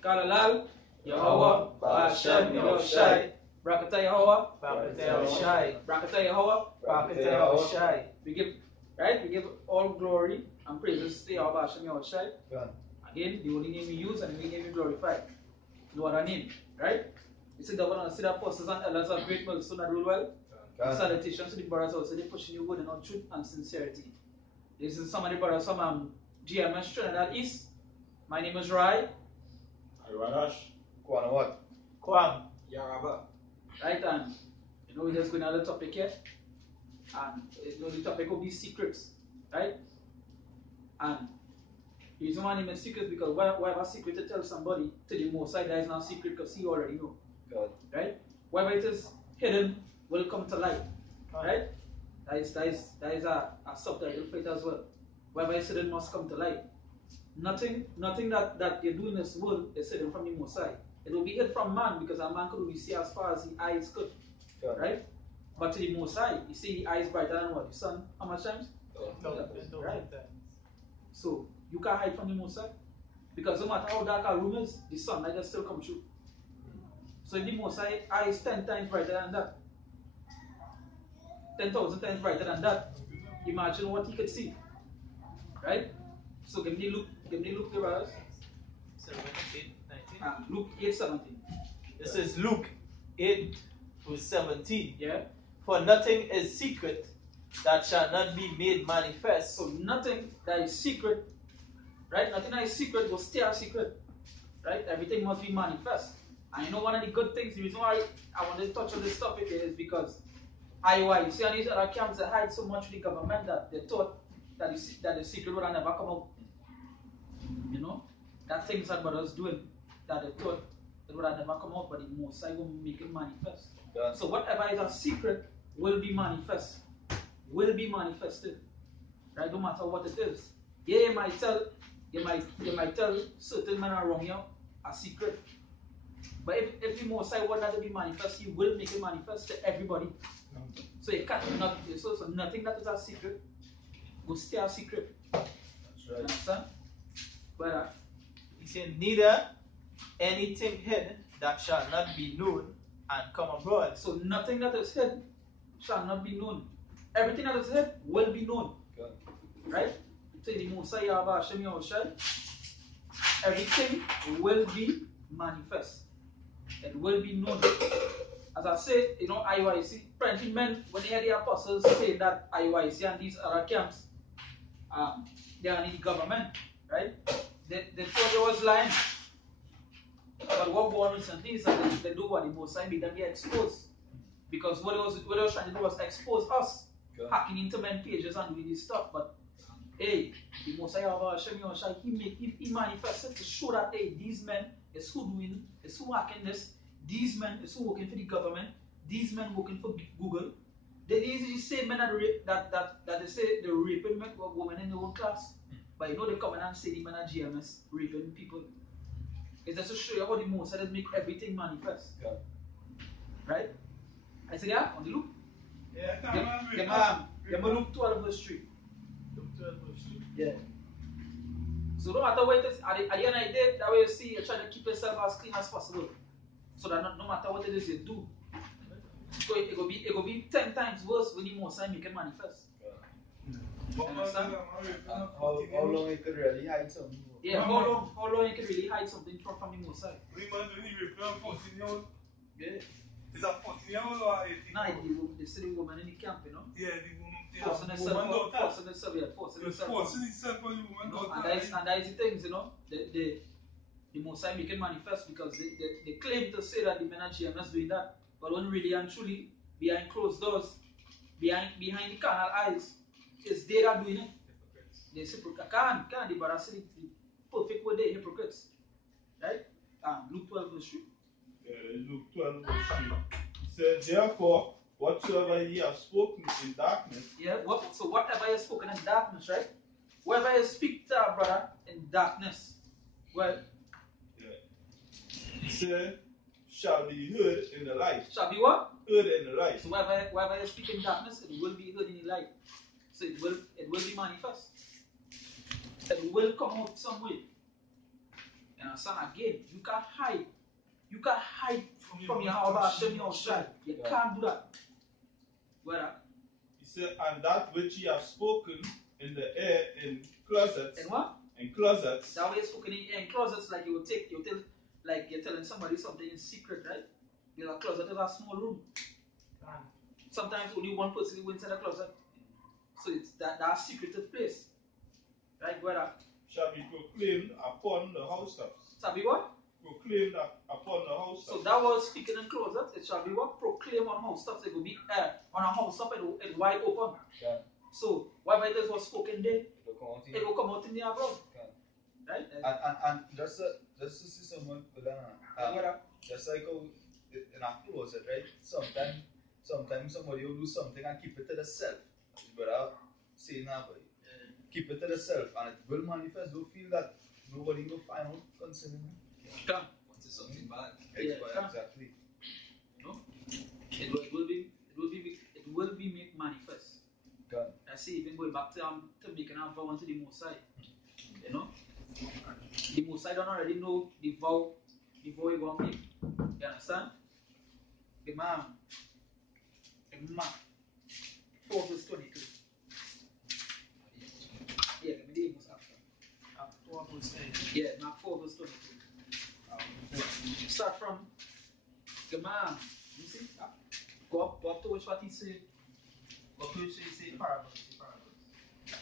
Kalalal, Yahweh, Ba'ashem, Yahushai, Brakata Yahweh, Brakata Yahushai, Brakata Yahweh, Brakata Yahushai. We give all glory and praises to Yahweh, Ba'ashem, Yahushai. Again, the only name we use and the only name we glorify. No other name, right? You see the one and see the apostles and elders of great milestone that rule well. Salutations to the brothers also, they pushing you good in all truth and sincerity. This is some of the brothers from GMS Trinidad East. My name is Rai. Iwanash. Kwan what? Kwan. Yaraba. Right, and we're just going to the topic here. And the topic will be secrets, right? And the reason why I name it secret because whatever secret to tell somebody to the most side, there is no secret because he already know. God. Right? Whatever it is hidden will come to light. Right? That is a subtitle for it as well. Whatever is hidden must come to light. Nothing that you do in this world is hidden from the Most High. It will be hid from man because a man could only see as far as the eyes could. God. Right? But to the Most High, you see the eyes brighter than what? The sun, how much times? No. Right? So, you can't hide from the Most High. Because no matter how dark a room is, the sunlight will still come through. So if the Most High eyes 10 times brighter than that, 10,000 times brighter than that, imagine what he could see. Right? So give me Luke the verse. 8:19. Luke 8:17. This is Luke 8:17. Yeah. For nothing is secret that shall not be made manifest. So nothing that is secret, right? Nothing that is secret will stay a secret. Right? Everything must be manifest. And you know one of the good things, the reason why I wanted to touch on this topic is because IOI, see, on these other camps they hide so much with the government that they thought that the secret would never come out. You know? That things that brothers doing that they thought it would never come out, but the Most High will make it manifest. Yeah. So whatever is a secret will be manifest. Will be manifested. Right? No matter what it is. Yeah, you might tell certain men around you a secret. But if the Most High want that to be manifest, He will make it manifest to everybody. So you can't so nothing that is a secret will stay a secret. That's right. You understand? But He said, neither anything hidden that shall not be known and come abroad. So nothing that is hid shall not be known. Everything that is hid will be known. God. Right? So the Most High Yahweh Hashem Yahushai, everything will be manifest. It will be known. As I said, IYC, plenty men, when they hear the apostles say that IYC and these other camps, they are in the government, right? They thought they was lying. But what go on recently is that they do what the Most High made them get exposed. Because what they was trying to do was expose us, hacking into men pages and doing this stuff. But hey, the Most High Hashem Yahushai, he manifested to show that hey, these men is who hacking this. These men is who working for the government. These men working for Google. These are the same men that they say they're raping women in their own class. But they come in and say the men are GMS raping people. It's just to show you how the Most High make everything manifest. Yeah. Right? I said yeah, on the loop. Yeah, Luke 12 verse 3. Luke 12 verse 3. Yeah. So no matter what it is, at the end of the day, that way you see, you're trying to keep yourself as clean as possible. So that no matter what it is you do, so it will be 10 times worse when you Most High make it manifest. Yeah. Understand? How long it could really hide something? Yeah, how long you can really hide something from the Most High? Yeah. Is that 14 years old or 18? No, they say the woman in the camp, you know? Yeah, the woman. Forcing herself, and that is the things, you know? The Most High make it manifest because they claim to say that the men are GMS doing that, but when really and truly, behind closed doors, behind the carnal eyes, it's they that doing it. They're hypocrites. Can't the brother say the perfect word they're hypocrites. Right? Luke 12 verse 3. Luke 12 verse 3. He said, therefore, whatsoever ye have spoken in darkness. Yeah, so whatever you have spoken in darkness, right? Whatever you speak to our brother in darkness, well, he said, shall be heard in the light. Shall be what? Heard in the light. So whatever you speak in darkness, it will be heard in the light. So it will be manifest. It will come out some way. You understand? Again, you can't hide. You can't hide from your house, Shem Yoshai. You can't do that. Where? He said, and that which ye have spoken in the air in closets. In what? In closets. That way you're spoken in closets, like you tell, like you're telling somebody something in secret, right? Because a closet is a small room. Sometimes only one person will go inside a closet. So it's that secretive place. Right? Where that? Shall be proclaimed upon the housetops. Shall be what? Proclaimed upon the housetops. So that was speaking in closets. It shall be what? Proclaim on housetops. It will be on a housetop. It's wide open. Yeah. So whatever it is was spoken there, It will come out in it will come out in the abroad. Yeah. Right? And just to see someone with just like how in a closet, right? Sometimes somebody will do something and keep it to themselves. But I'll say now, boy. Keep it to themselves and it will manifest. Don't feel that nobody will find out concerning it. Come. Once it's something bad. Exactly. You know? It will be made manifest. Come. I see even going back to making a vow unto the Most High. You know? The Most High don't already know the vow you're going to make. You understand? The man 4 verse 22. Yeah, let me do it after. 4 verse 8. Yeah, Mark 4 verse 22. Start from the man. You see? Go up towards what he said. Go up towards he said parables.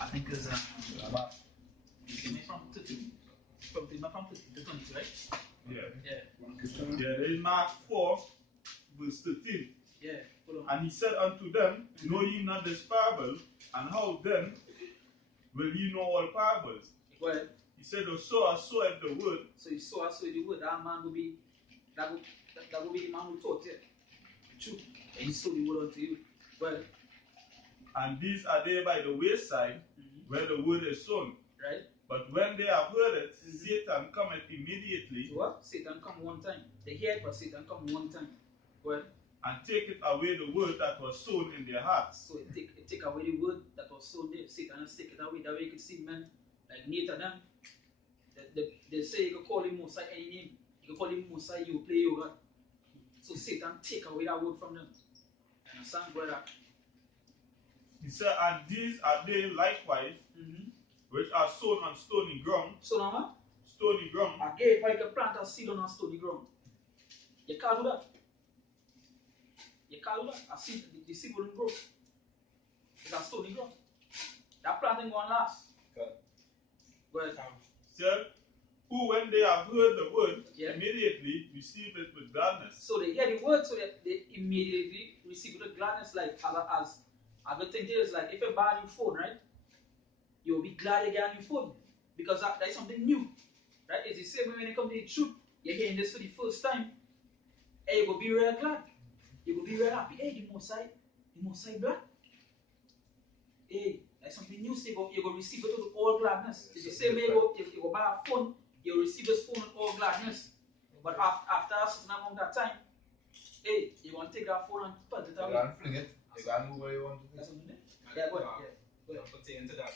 I think it's from 13. From 13 to 20, right? Yeah. Yeah. Yeah, there is Mark 4, verse 13. Yeah. And he said unto them, know ye not this parable? And how then will ye know all parables? Go ahead. He said, the sower soweth the word. So you sow the word. That man will be that will be the man who taught you. True. And he sow the word unto you. Go ahead. And these are they by the wayside, where the word is sown. Right. But when they have heard it, Satan cometh immediately. So what? Satan come one time. They hear it, but Satan come one time. Go ahead. And taketh away the word that was sown in their hearts. So it take away the word that was sown there. Satan has taken it away. That way you can see men like Nathan them. They say you can call him Mosai any name. You can call him Mosai, you play your God. So Satan take away that word from them. Understand, brother? He said, and these are they likewise, which are sown on stony ground. So now what? Stony ground. Again, if I can plant a seed on a stony ground, you can't do that. You can't do that. A seed, the seed wouldn't grow. It's a stony ground. That planting won't last. Okay. Well, Said, who when they have heard the word, yeah, immediately receive it with gladness. So they hear the word, so they immediately receive it with gladness. Like as the thing is, like if you buy a new phone, right? You'll be glad you get a new phone because that is something new, right? It's the same way when it comes to the truth. You're hearing this for the first time, and you will be real glad. You will be real happy. Hey, the Mosai black. Hey, that's something new. So you go receive it with all gladness. It's the same way you go buy a phone, you receive this phone with all gladness. But after a certain amount of time, hey, you want to take that phone and put it away. You can't fling it. You can't move where you want to. That's something there. Yeah, go ahead. Yeah. Pertaining to that,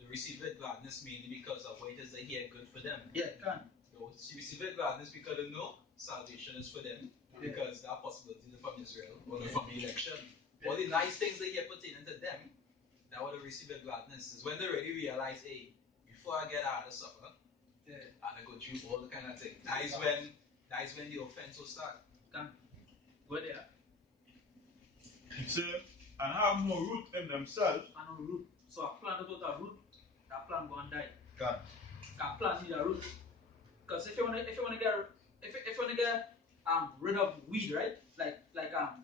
they receive it gladness mainly because of what it is they hear good for them. Yeah, can. They receive it gladness because they know salvation is for them, because that possibility is from Israel or from the election. All the nice things they hear pertaining to them, that what they receive it gladness is when they really realize, hey, before I get out of supper, and I go through all the kind of things. That is when the offense will start. Can. Go there. He said, and have no root in themselves. And no root. So a plant without a root, that plant going to die. Can. A plant need a root. Because if you wanna get rid of weed, right? Like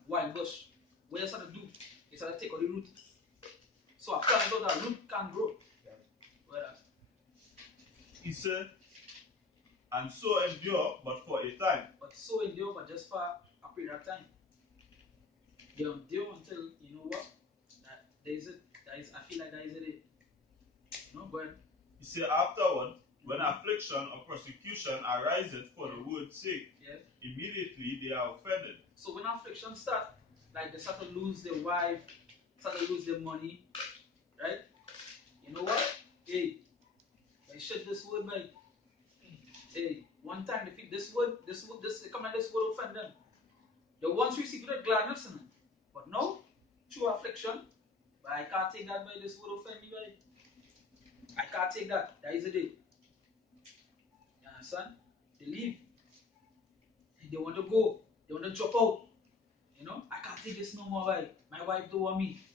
wild bush, what you start to do is start to take out the root. So a plant without a root can't grow. Whereas He said, and so endure, but for a time. but so endure, but just for a period of time. They endure until you know what? That there is it. I feel like that is it. You know, but He said, afterward, when affliction or persecution arises for the word's sake, immediately they are offended. So when affliction start, like they start to lose their wife, start to lose their money, right? You know what? Hey, I shut this word, mate. Hey, one time they feel this they come like this word offend them. They once received with gladness, but now, through affliction, but I can't take that by this word offend me, right? I can't take that. That is the day. You understand? They leave. They want to go. They want to drop out. You know, I can't take this no more, right? My wife don't want me.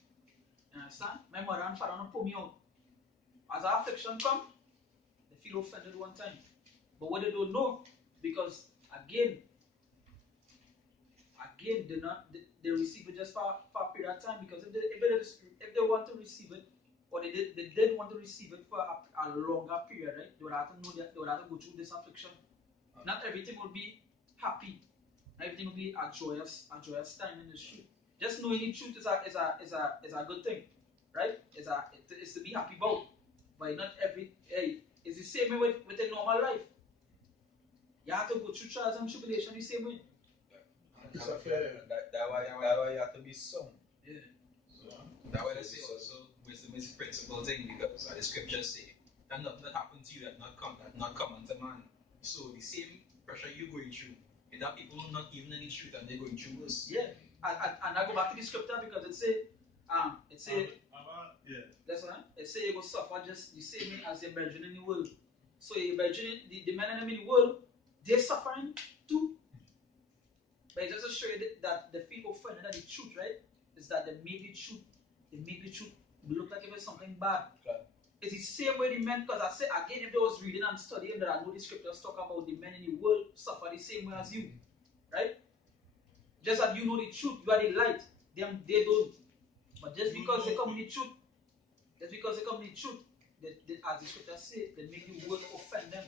You understand? My mother and father don't put me out. As our affliction come, they feel offended one time. But what they don't know, because again, they receive it just for a period of time. Because if they want to receive it, or they did want to receive it for a longer period, right? They would have to know that they would have to go through this affliction. Not everything will be happy. Not everything will be a joyous time in the truth. Just knowing the truth is a good thing, right? It's to be happy about. But not it's the same way with a normal life. You have to go through trials and tribulation the same way. That's why you have to be sound. Yeah. That's why they say also wisdom is a principal thing, because the scriptures say that nothing that happened to you that not come unto man. So the same pressure you're going through, and that people not even in the truth and they're going through worse. Yeah. And I go back to the scripture because it say that's right. It say you will suffer just the same way as your brethren in the world. So your brethren, the men and them in the world, they're suffering too. But it just to show you that the feel offended at the truth, right? Is that they make the truth look like it was something bad. Right. It's the same way the men, because I say again, if they was reading and studying, that I know the scriptures talk about the men in the world suffer the same way as you, right? Just that you know the truth, you are the light. Them they don't. But just because they come in the truth, as the scriptures say, they make the word offend them.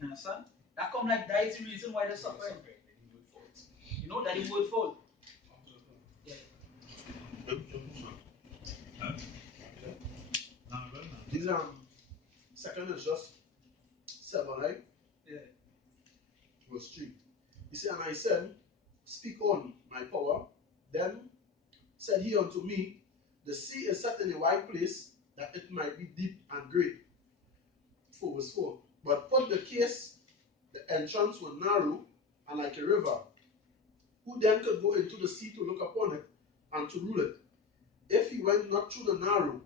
You understand? That come like that is the reason why they're suffering. You know that the word fall. Yeah. This second is just 7, right? Yeah. Verse 3. He said, and I said, speak on, my power. Then said he unto me, the sea is set in a wide place, that it might be deep and great. 4 verse 4. But put the case, the entrance was narrow and like a river. Who then could go into the sea to look upon it and to rule it? If he went not through the narrow,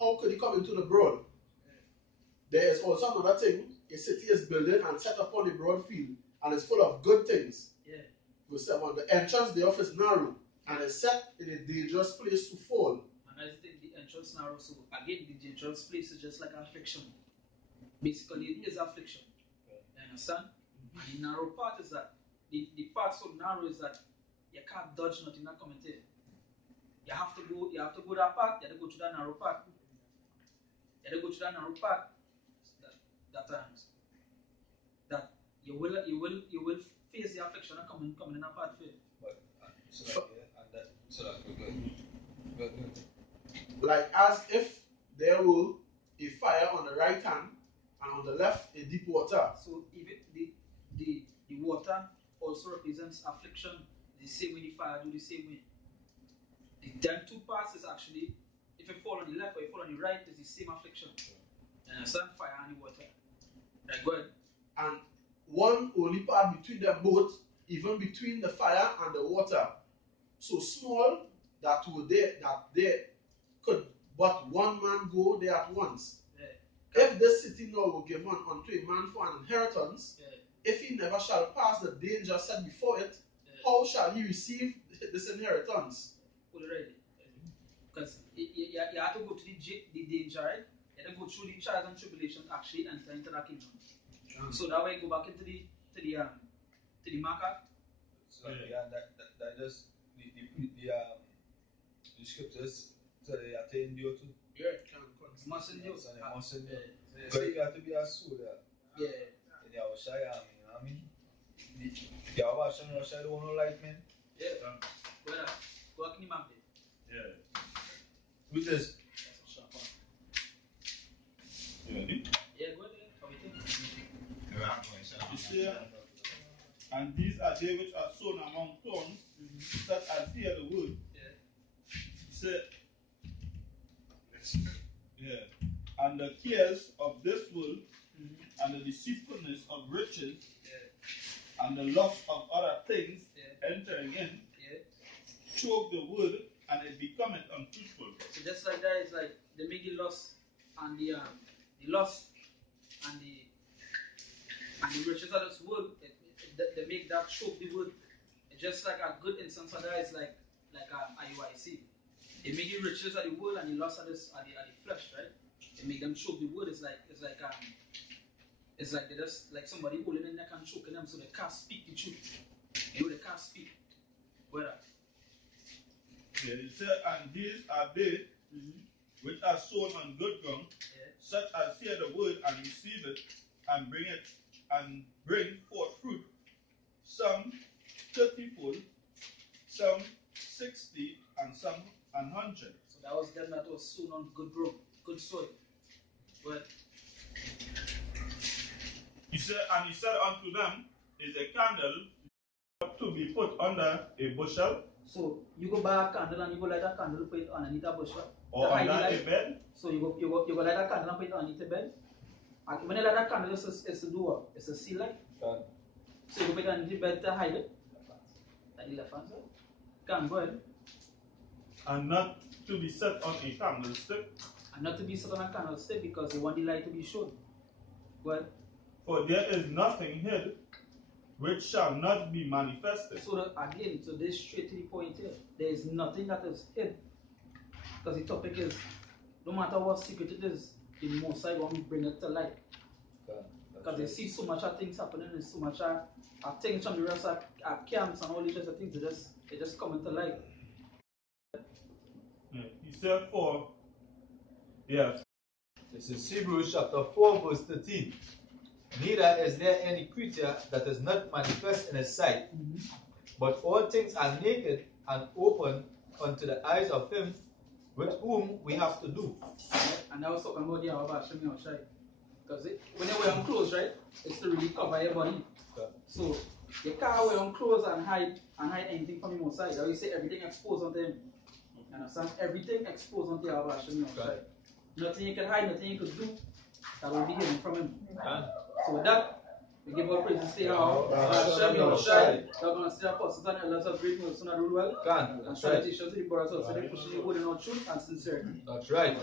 how could he come into the broad? There is also another thing. A city is builded and set upon a broad field, and is full of good things. Yeah. Verse 7. The entrance thereof is narrow, and is set in a dangerous place to fall. And I think the entrance narrow. So again, the dangerous place is just like affliction. Basically, it is affliction. You understand? And the narrow part is that the part so narrow is that you can't dodge nothing that coming to you. You have to go that path, you have to go to that narrow path. You have to go to that narrow path. That you will face the affliction and coming in that path for you. But so that good. Like as if there were a fire on the right hand, and on the left a deep water. So even the water also represents affliction the same way the fire do the same way. The them two parts is actually, if you fall on the left or you fall on the right, it's the same affliction. You understand? Fire and the water. Right, go ahead. And one only part between them both, even between the fire and the water, so small that there could but one man go there at once. Yeah. If this city now were given unto a man for an inheritance, if he never shall pass the danger set before it, how shall he receive this inheritance? Already. Because you have to go to the danger, right? You have to go through the trials and tribulations actually enter into that kingdom. So that way, go back into the market. So that just the scriptures so they attain you too. Yeah, mustn't do. Because you have to be a soldier. Yeah. In your shy army, you know what I mean? You have a son, your shy don't know like men. Yeah. Go back in the market. Yeah. With this. That's a sharp one. You ready? Yeah, go ahead. How we think? You see, and these are they which are sown among thorns, that as hear the word. Yeah. He said, yeah. And the cares of this world and the the deceitfulness of riches and the lust of other things entering in, choke the word and it becometh unfruitful. So just like that, it's like they make the lust and the lust and the riches of this word. They make that choke the word. It's just like a good instance of that is like a IUIC. They make the riches of the world and the lust of the flesh, right? They make them choke the word. It's like they just like somebody holding their neck and choking them, so they can't speak the truth. You know, they can't speak. Whether. Yeah, he said, and these are they which are sown on good ground, such as hear the word and receive it, and bring forth fruit, some 30-fold, some 60, and some 100. So that was them that was sown on good ground, good soil. Well, he said unto them, is a candle to be put under a bushel. So you go buy a candle and you go light a candle, put it underneath a bushel. Or under a bed. So you go light a candle and put it underneath the bed. And when you light a candle, it's a door, it's a sea light. So you go put it underneath the bed to hide it. At the left hand side. Can go ahead. And not to be set on a candlestick. And not to be set on a candlestick because you want the light to be shown. Go ahead. For there is nothing hid which shall not be manifested. So again, so this straight to the point here. There is nothing that is hid. Because the topic is, no matter what secret it is, the Most High want to bring it to light. Because they see so much of things happening, and so much of things from the rest of camps and all these other things, they just come into light. Yeah. He said for, yes. This is Hebrews chapter 4 verse 13. Neither is there any creature that is not manifest in his sight, but all things are naked and open unto the eyes of him with whom we have to do. And I was talking about the Yahweh Hashem Yahushai. Because when you wear on clothes, right, it's to really cover your body. So you can't wear on clothes and hide anything from the Most High. That we say everything exposed onto him. You understand? Everything exposed onto Yahweh Hashem Yahushai. Nothing you can hide, nothing you could do that will be hidden from him. So with that, we give our praises to Yahweh Hashem Yahushai. We're going to see the apostles and elders of great mercy and rule well. And salutations to the brothers also. They're pushing the word in our truth and sincerity. That's right.